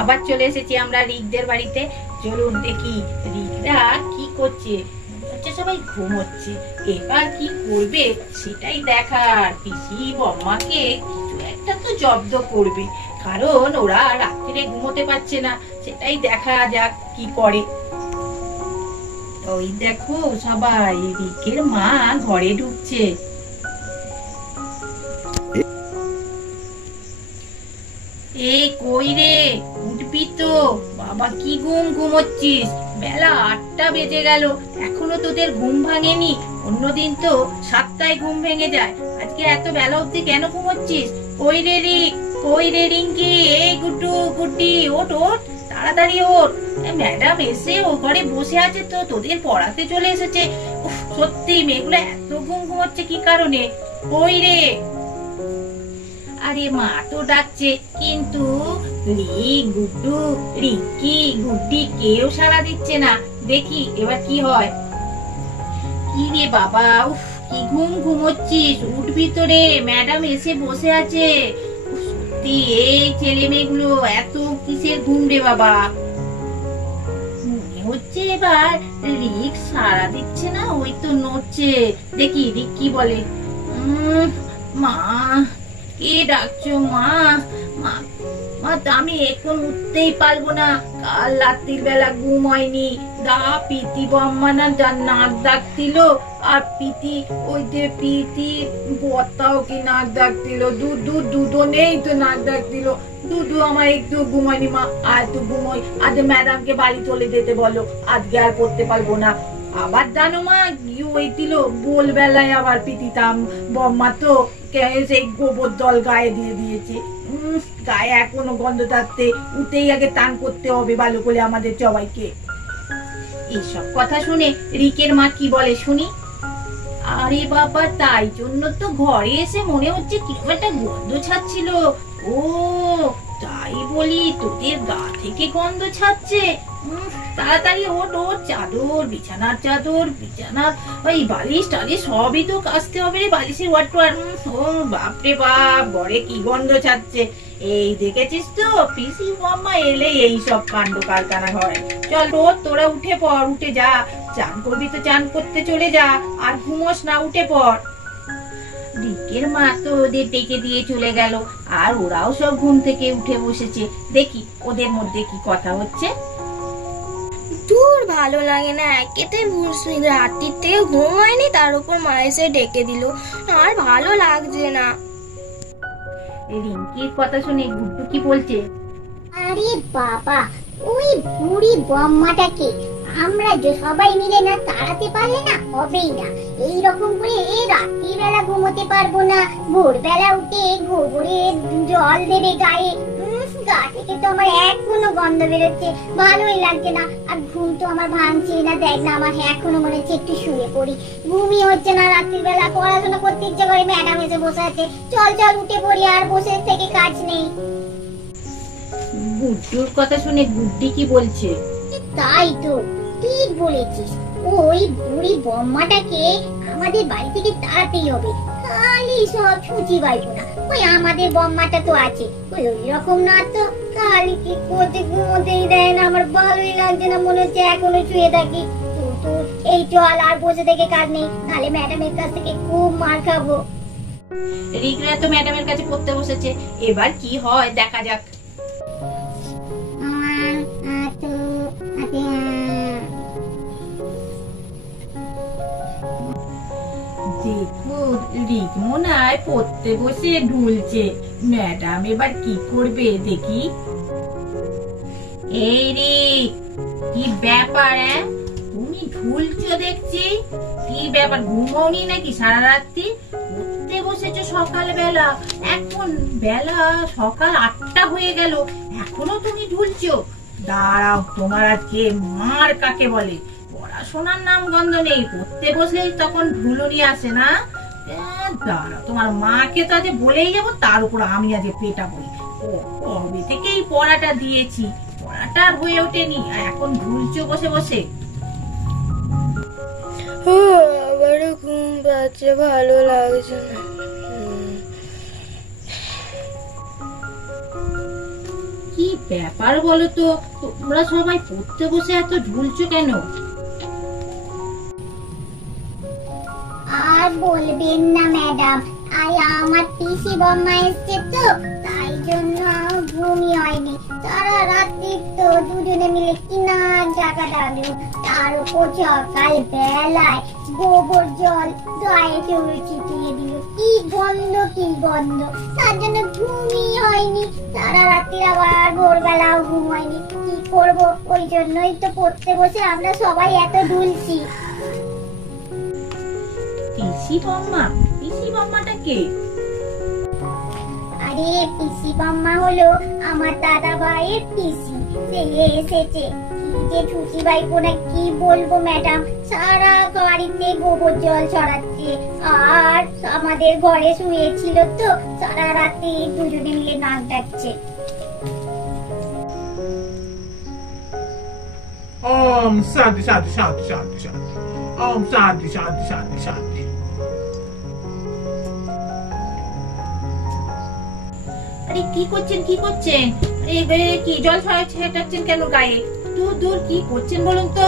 আবার চলে এসেছি আমরা রিকদের বাড়িতে। চলুন দেখি রিকরা কি করছে। সবাই ঘুমোচ্ছে, এবার কি করবে সেটাই দেখার। পিসি বম্মাকে কিছু একটা তো জব্দ করবে, কারণ ওরা রাত্রে ঘুমোতে পারছে না। সেটাই দেখা যাক কি করে। ওই দেখো সবাই, রিকের মা ঘরে ঢুকছে। এই কই রে, উঠবি তো বাবা, কি ঘুমোচ্ছিস? বেলা 8টা বেজে গেল, এখনো তোদের ঘুম ভাঙেনি? অন্যদিন তো 7টায় ঘুম ভেঙে যায়, আজকে এত বেলা অবধি কেন ঘুমোচ্ছিস? কই রে রিক, কই রে রিঙ্কি, এই গুড্ডু গুড্ডি, ওঠ ওঠ, তাড়াতাড়ি ওঠ। ম্যাডাম এসে ও ঘরে বসে আছে, তো তোদের পড়াতে চলে এসেছে। সত্যি মেয়েগুলো এত ঘুমোচ্ছে কি কারণে? কই রে? আরে মা তো ডাকছে, কিন্তু রিক, গুড্ডু, রিঙ্কি, গুড্ডি কেউ সাড়া দিচ্ছে না। দেখি এবার কি হয়। কি রে বাবা, উফ কি ঘুমোচ্ছিস? উঠবি তো রে, ম্যাডাম এসে বসে আছে। সত্যি এই ছেলে মেয়েগুলো এত কিসের ঘুম রে বাবা? মনে হচ্ছে এবার রিক সাড়া দিচ্ছে না, ওই তো নড়ছে। দেখি রিক কি বলে। মা, কে ডাকছো? মা, মা, মা, আমি এখন উঠতেই পারবো না। কাল রাত্রির বেলা ঘুম হয়নি। পিতি বম্মা না নাক ডাকছিল, আর পিতি ওই যে পিতি বর্তাও কি নাক ডাকছিল, দুজনেই তো নাক ডাকছিল। দুধু আমার একটু ঘুমায়নি মা, আর একটু ঘুমোই। আজ ম্যাডামকে বাড়ি চলে যেতে বলো, আজকে আর পড়তে পারবো না। আবার জানো মা কি হয়েছিল, ভোর বেলায় আবার পিতিতাম বম্মা তো সেই গোবর জল গায়ে দিয়ে দিয়েছে। গায়ে এখনো গন্ধ থাকতে, উঠেই আগে টান করতে হবে ভালো করে আমাদের সবাইকে। এইসব কথা শুনে রিকের মা কি বলে শুনি। আরে বাবা, তাই জন্য তো ঘরে এসে মনে হচ্ছে কিরকম একটা গন্ধ ছাড়ছিল। ও তাই বলি, তোদের গা থেকে গন্ধ ছাড়ছে? তাড়াতাড়ি ওঠ ওঠ, চাদর, বিছানার চাদর, বিছানার ওই বালিশ টালিশ সবই তো কাচতে হবে রে, বালিশের ওয়াট ওয়াট। ও বাপরে বাপ, ঘরে কি গন্ধ ছাড়ছে! এই দেখেছিস তো, পিসি মাম্মা এলে এই সব কাণ্ড কারখানা হয়। চল রোজ তোরা উঠে পড়, উঠে যা, চান করবি তো চান করতে চলে যা, আর ঘুমোস না, উঠে পড়। রিকের মা তো ওদের ডেকে দিয়ে চলে গেল, আর ওরাও সব ঘুম থেকে উঠে বসেছে। দেখি ওদের মধ্যে কি কথা হচ্ছে। দূর, ভালো লাগে না, একেতে রাত্রির থেকে ঘুম হয়নি, তার উপর মা এসে ডেকে দিল, আর ভালো লাগছে না। রিঙ্কির কথা শুনে গুড্ডু কি বলছে। আরে বাবা, ওই বুড়ি বম্মাটাকে আমরা যে সবাই মিলে না তাড়াতে পারলে না হবেই না। এইরকম করে রাত্রিবেলা ঘুমোতে পারবো না, ভোরবেলা উঠে গোবরে জল দেবে গায়ে। গা থেকে তো আমার এখনো গন্ধ বেরোচ্ছে, ভালোই লাগছে না। আর ঘুম তো আমার ভাঙছে না, দেখ না আমার এখনো মনে হচ্ছে একটু শুয়ে পড়ি। ঘুমই হচ্ছে না রাত্রিবেলা, পড়াশোনা করতে ইচ্ছে করে, ম্যাডাম এসে বসে আছে। চল চল উঠে পড়ি, আর বসে থেকে কাজ নেই। গুড্ডুর কথা শুনে গুড্ডি কি বলছে। তাই তো, ঠিক বলেছিস, ওই বুড়ি বম্মাটাকে আমাদের বাড়ি থেকে তাড়াতেই হবে। খালি সব ছুচি বাইবো না, ওই আমাদের বম্মাটা তো আছে, ওই রকম না তো খালি কি করতে ঘুমোতেই দেয় না। আমার ভালোই লাগছে না, মনে হচ্ছে এখনো শুয়ে থাকি। তো এই চল, আর বসে থেকে কাজ নেই, তাহলে ম্যাডামের কাছ থেকে খুব মার খাবো। রিকরা তো ম্যাডামের কাছে পড়তে বসেছে, এবার কি হয় দেখা যাক। দেখো রিক মনে হয় পড়তে বসে ঢুলছে, ম্যাডাম এবার কি করবে দেখি। এই রিক, কি ব্যাপার? তুমি ঢুলছো দেখছি, কি ব্যাপার? ঘুমোনি নাকি সারা রাত্রি? পড়তে বসেছো সকালবেলা, এখন বেলা সকাল 8টা হয়ে গেল, এখনো তুমি ঢুলছো? দাঁড়াও, তোমার আজকে মার কাকে বলে। পড়াশোনার নাম গন্ধ নেই, পড়তে বসলেই তখন ঢুলুনি আসে না। দাঁড়াও, তোমার মাকে তো আজ বলেই যাবো, তার উপর আমি আজ পেটা বলি। কবে থেকে এই পড়াটা দিয়েছি, পড়াটা আর হয়ে ওঠেনি, এখন ঢুলছো বসে বসে। আবারও ঘুম পাচ্ছে, ভালো লাগছে না। কি ব্যাপার বলো তো, তোমরা সবাই পড়তে বসে এত ঢুলছো কেন? আর বলবেন না ম্যাডাম, আমার পিসি বম্মা এসছে তো, তাই জন্য ঘুমই হয়নি। সারা রাত্রি তো দুজনে মিলে কি না জায়গা ডাকলো, তার উপর সকাল বেলায় গোবর জল গায়ে চড়ে ছিটিয়ে দিল, কি গন্ধ কি গন্ধ, তার জন্য ঘুমই হয়নি। সারা রাত্রি আবার ভোরবেলাও ঘুম হয়নি। কি করবো, ওই জন্যই তো পড়তে বসে আমরা সবাই এত ঢুলছি। পিসি বম্মা? পিসি বম্মাটা কে? আরে পিসি বম্মা হলো আমার দাদা ভাইয়ের পিসি, সে এসেছে। কি যে ছুটি ভাইপো না কি বলবো ম্যাডাম, সারা বাড়িতে গোবর জল ছড়াচ্ছে, আর আমাদের ঘরে শুয়েছিল তো সারা রাতে দুজনে মিলে নাক ডাকছে। ওম শান্তি শান্তি শান্তি শান্তি শান্তি, ওম শান্তি শান্তি শান্তি শান্তি। আরে কি করছেন, কি করছেন? কি জল ছেটাচ্ছেন কেন গায়ে? দূর দূর, কি করছেন বলুন তো?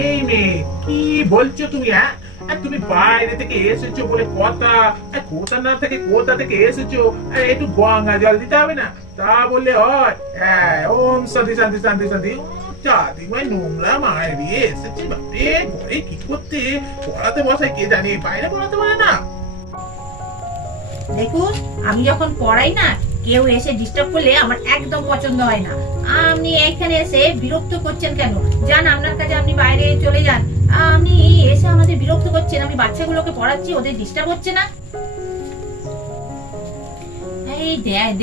এই মেয়ে, কি বলছো তুমি? তুমি বাইরে থেকে এসেছো বলে কথা, কোথা না থেকে কোথা থেকে এসেছো, একটু গঙ্গা জল দিতে হবে না? তা বললে হয়? ওম শান্তি শান্তি শান্তি শান্তি। চারদিকে নোংরা মায়ের বিয়ে এসেছে, বাপরে ঘরে কি করতে পড়াতে বসাই কে জানি, বাইরে পড়াতে পারে না। দেখুন, আমি যখন পড়াই না, কেউ এসে ডিস্টার্ব করলে আমার একদম পছন্দ হয় না। আপনি এখানে এসে বিরক্ত করছেন কেন? যান আপনার কাছে, আপনি বাইরে চলে যান। আপনি এসে আমাদের বিরক্ত করছেন। আমি বাচ্চাগুলোকে পড়াচ্ছি, ওদের ডিস্টার্ব হচ্ছে না? এই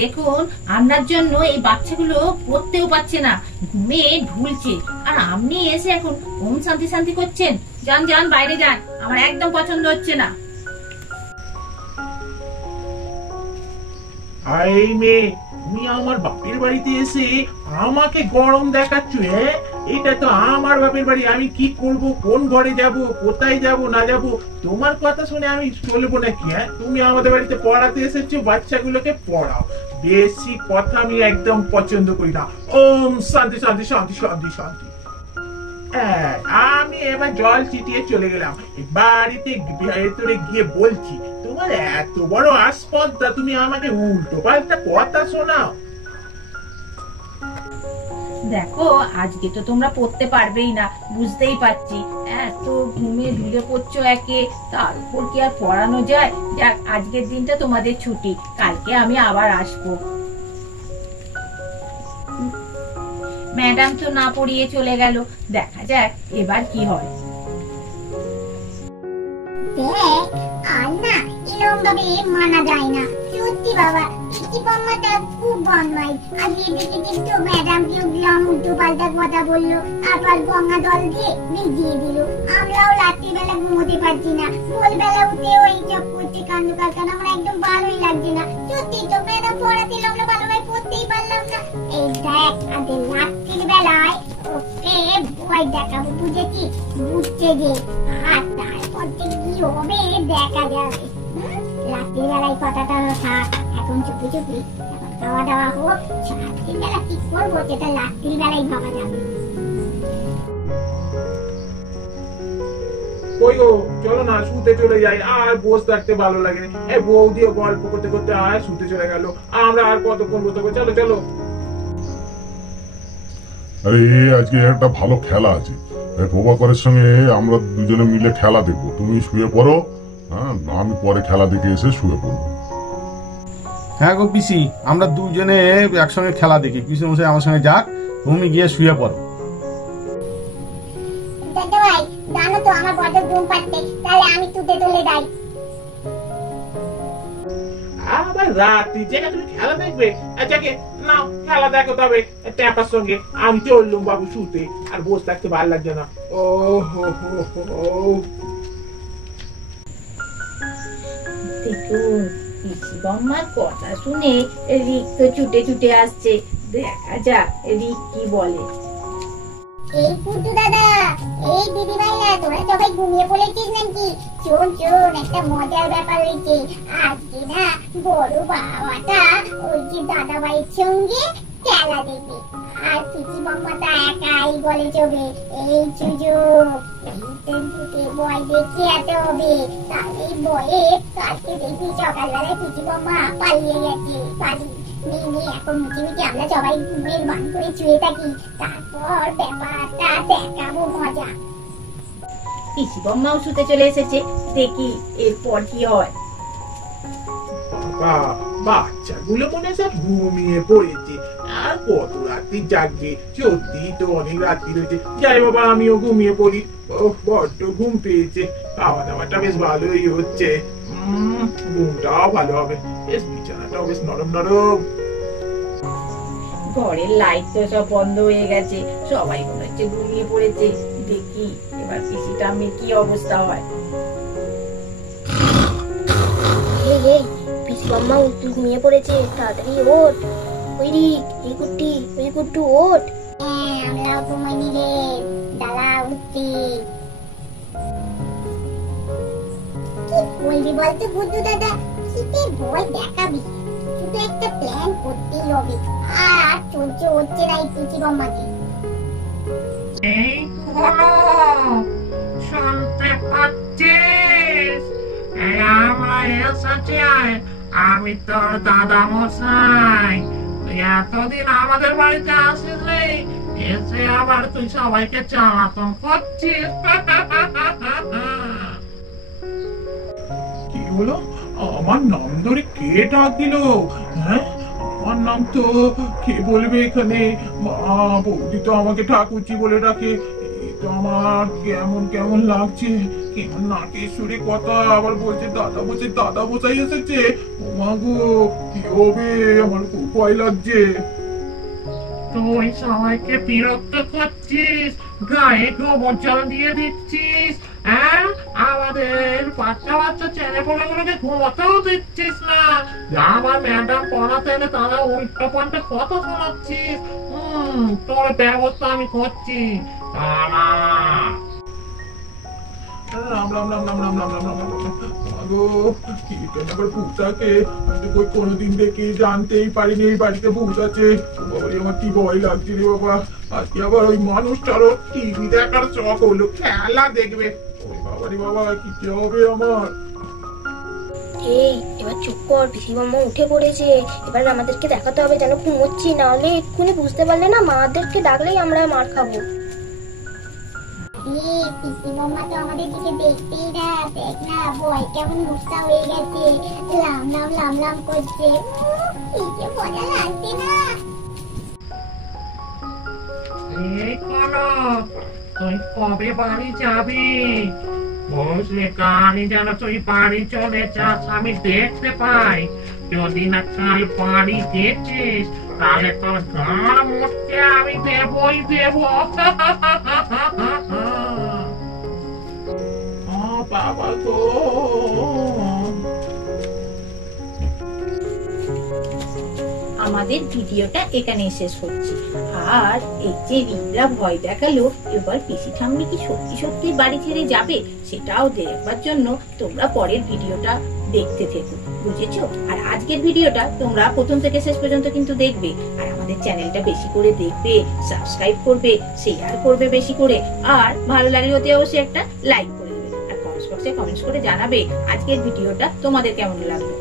দেখুন, আপনার জন্য এই বাচ্চাগুলো পড়তেও পারছে না, ঘুমে ঢুলছে, আর আপনি এসে এখন ওম শান্তি শান্তি করছেন। যান যান, বাইরে যান, আমার একদম পছন্দ হচ্ছে না। এই মেয়ে, তুমি আমার বাপের বাড়িতে এসে আমাকে গরম দেখাচ্ছ? এটা তো আমার বাপের বাড়ি, আমি কি করব, কোন ঘরে যাব, কোথায় যাব না যাব, তোমার কথা শুনে আমি চলবো নাকি? তুমি আমাদের বাড়িতে পড়াতে এসেছো, বাচ্চাগুলোকে পড়াও। বেশি কথা আমি একদম পছন্দ করি না। ওম শান্তি শান্তি শান্তি শান্তি শান্তি। আমি এবার জল ছিটিয়ে চলে গেলাম। বাড়িতে ভেতরে গিয়ে বলছি, তোমার এত বড় আসপদ্দা, তুমি আমাকে উল্টো পাল্টা কথা শোনাও। দেখো, আজকে তো তোমরা পড়তে পারবেই না, বুঝতেই পারছি। এত ঘুমে ঢুলে পড়ছো একে, তার উপর কি আর পড়ানো যায়? যাক, আজকের দিনটা তোমাদের ছুটি, কালকে আমি আবার আসবো। ম্যাডাম তো না পড়িয়ে চলে গেল, দেখা যাক এবার কি হয়। দেখ, আর না এরকম ভাবে মানা যায় না, সত্যি বাবা। পিসি বম্মাটা খুব বদমাই। আজকে দেখেছিস তো, ম্যাডামকে উঠলাম, উল্টো পাল্টা কথা বললো, তারপর গঙ্গা জল দিয়ে ভিজিয়ে দিল। আমরাও রাত্রিবেলা ঘুমোতে পারছি না, ভোরবেলা উঠে ওই সব করতে কাণ্ড কারখানা, আমার একদম ভালোই লাগছে না। সত্যি তো, ম্যাডাম পড়াতে আমরা ভালোভাবে পড়তেই পারলাম না। এই দেখ, আগে রাত্রির বেলায় ওকে ভয় দেখাবো, বুঝেছিস? বুঝছে যে, আর তারপর থেকে কি হবে দেখা যাবে। রাত্রির বেলায় কথাটা থাক, এখন চুপি চুপি খাওয়া দাওয়া হোক। রাত্রির বেলা কি করবো সেটা রাত্রির বেলায় ভাবা যাবে। কই গো, চলো না শুতে চলে যাই, আর বসে থাকতে ভালো লাগে না। বৌদিও গল্প করতে করতে আর শুতে চলে গেল, আমরা আর কতক্ষণ বসে থাকবো? চলো চলো। আরে আজকে একটা ভালো খেলা আছে, প্রভাকরের সঙ্গে আমরা দুজনে মিলে খেলা দেখবো। তুমি শুয়ে পড়ো, আমি পরে খেলা দেখে এসে শুয়ে পড়বো। হ্যাঁ গো পিসি, আমরা দুজনে একসঙ্গে খেলা দেখি। পিসি মশাই আমার সঙ্গে যাক, তুমি গিয়ে শুয়ে পড়ো। দাদা ভাই, জানো তো আমার বড় ঘুম পাচ্ছে, তাহলে আমি শুতে চলে যাই। আবার রাত্রি জেগে তুমি খেলা দেখবে? আচ্ছা না, খেলা দেখো তবে ট্যাপার সঙ্গে। আমি চললুম বাবু শুতে, আর বসে থাকতে ভালো লাগছে না। ও হো হো হো। দেখুন, পিসি বম্মার কথা শুনে রিক তো ছুটে ছুটে আসছে, দেখা যাক রিক কি বলে। এই পুটু দাদা, এই দিদি ভাইরা, তোরা সবাই ঘুমিয়ে পড়েছিস নাকি? শোন শোন, একটা মজার ব্যাপার হয়েছে। আজকে না বড় বাবাটা ওই যে দাদা ভাইয়ের সঙ্গে খেলা দেখবে, আর পিচি মামাটা একাই বলে চলবে এই সুযোগ, ভয় দেখিয়াতে হবে, তাহলে বলে কালকে দেখবি সকালবেলায় পিচি মামা পালিয়ে গেছে বাড়ি নিয়ে। এখন মুখে মুখে আমরা সবাই ঘুমের মান করে শুয়ে থাকি, তারপর ব্যাপারটা দেখাবো মজা। পিসি বম্মাও শুতে চলে এসেছে, দেখি এরপর কি হয়। বাবা, বাচ্চাগুলো মনে সব ঘুমিয়ে পড়েছে, আর কত রাত্রি জাগবে, সত্যি তো অনেক রাত্রি হয়েছে। যাই বাবা, আমিও ঘুমিয়ে পড়ি, বড্ড ঘুম পেয়েছে। খাওয়া দাওয়াটা বেশ ভালোই হচ্ছে, ঘুমটাও ভালো হবে, বেশ বিছানাটাও বেশ নরম নরম। ঘরের লাইট তো সব বন্ধ হয়ে গেছে, সবাই মনে হচ্ছে ঘুমিয়ে পড়েছে। দেখি এবার পিসিটা আমি কি অবস্থা হয়। এই এই পিসি মাম্মা তুই ঘুমিয়ে পড়েছে, তাড়াতাড়ি ওঠ। ওই রিক, এই গুড্ডি, ওই গুড্ডু ওঠ। হ্যাঁ, আমরাও ঘুমাই নিলে দাদা উঠছি। কি বলবি বলতো গুড্ডু দাদা, শীতে ভয় দেখাবি, শুধু একটা প্ল্যান করতেই হবে। আর সহ্য হচ্ছে না এই পিচি বম্মাকে। এই হলো, শুনতে পাচ্ছিস? আমরা এসেছি, আমি তোর দাদা মশাই। তুই এতদিন আমাদের বাড়িতে আসিস নি, এসে আবার তুই সবাইকে জ্বালাতন করছিস। কি হলো? আমার নাম ধরে কে ডাক দিল? হ্যাঁ, আমার নাম তো কে বলবে এখানে? মা বৌদি তো আমাকে ঠাকুরজি বলে ডাকে। এই তো আমার কেমন কেমন লাগছে, কেমন নাকে সুরে কথা, আবার বলছে দাদা বসে, দাদা বসাই এসেছে। ও মা গো, কি হবে? আমার খুব ভয় লাগছে। তুই সবাইকে বিরক্ত করছিস, গায়ে গোবর জল দিয়ে দিচ্ছিস, হ্যাঁ, আমাদের বাচ্চা বাচ্চা ছেলে পোলাগুলোকে ঘুমাতেও দিচ্ছিস না। আমার ম্যাডাম পড়াতে এলে তারা উল্টো পাল্টা কথা শোনাচ্ছিস। তোর ব্যবস্থা আমি করছি। রাম রাম রাম রাম রাম রাম রাম রাম রাম। কি আবার ভূত থাকে? আমি তো কোনোদিন দেখে জানতেই পারিনি এই বাড়িতে ভূত আছে। বাবারে, আমার কি ভয় লাগছে রে বাবা। আজকে আবার ওই মানুষটারও টিভি দেখার শখ হলো, খেলা দেখবে। ওই বাবারে বাবা, কি হবে আমার? এই এবার চুপ কর, পিসি মাম্মা উঠে পড়েছে। এবার আমাদেরকে দেখাতে হবে যেন ঘুমোচ্ছি, না হলে এক্ষুনি বুঝতে পারলে না, মাদেরকে ডাকলেই আমরা মার খাবো। পিসি মামা তো আমাদের দিকে দেখতেই না, দেখ না ভয় কেমন উৎসাহ হয়ে গেছে, লাম লাম লাম লাম করছে। কি যে মজা লাগছে না। তুই কবে বাড়ি যাবি? বুঝলি, কালই যেন তুই বাড়ি চলে যাস, আমি দেখতে পাই। যদি না কাল বাড়ি গেছিস, তাহলে তোর গান মরতে আমি দেবই দেব। বাবা গো, আমাদের ভিডিওটা এখানেই শেষ হচ্ছে। আর এই যে রিকরা ভয় দেখালো, এবার পিসি ঠাম্মি কি সত্যি সত্যি বাড়ি ছেড়ে যাবে সেটাও দেখবার জন্য তোমরা পরের ভিডিওটা দেখতে থেকো, বুঝেছো? আর আজকের ভিডিওটা তোমরা প্রথম থেকে শেষ পর্যন্ত কিন্তু দেখবে। আর আমাদের চ্যানেলটা বেশি করে দেখবে, সাবস্ক্রাইব করবে, শেয়ার করবে বেশি করে, আর ভালো লাগলে অতি অবশ্যই একটা লাইক করে দেবে। আর কমেন্টস বক্সে কমেন্টস করে জানাবে আজকের ভিডিওটা তোমাদের কেমন লাগলো।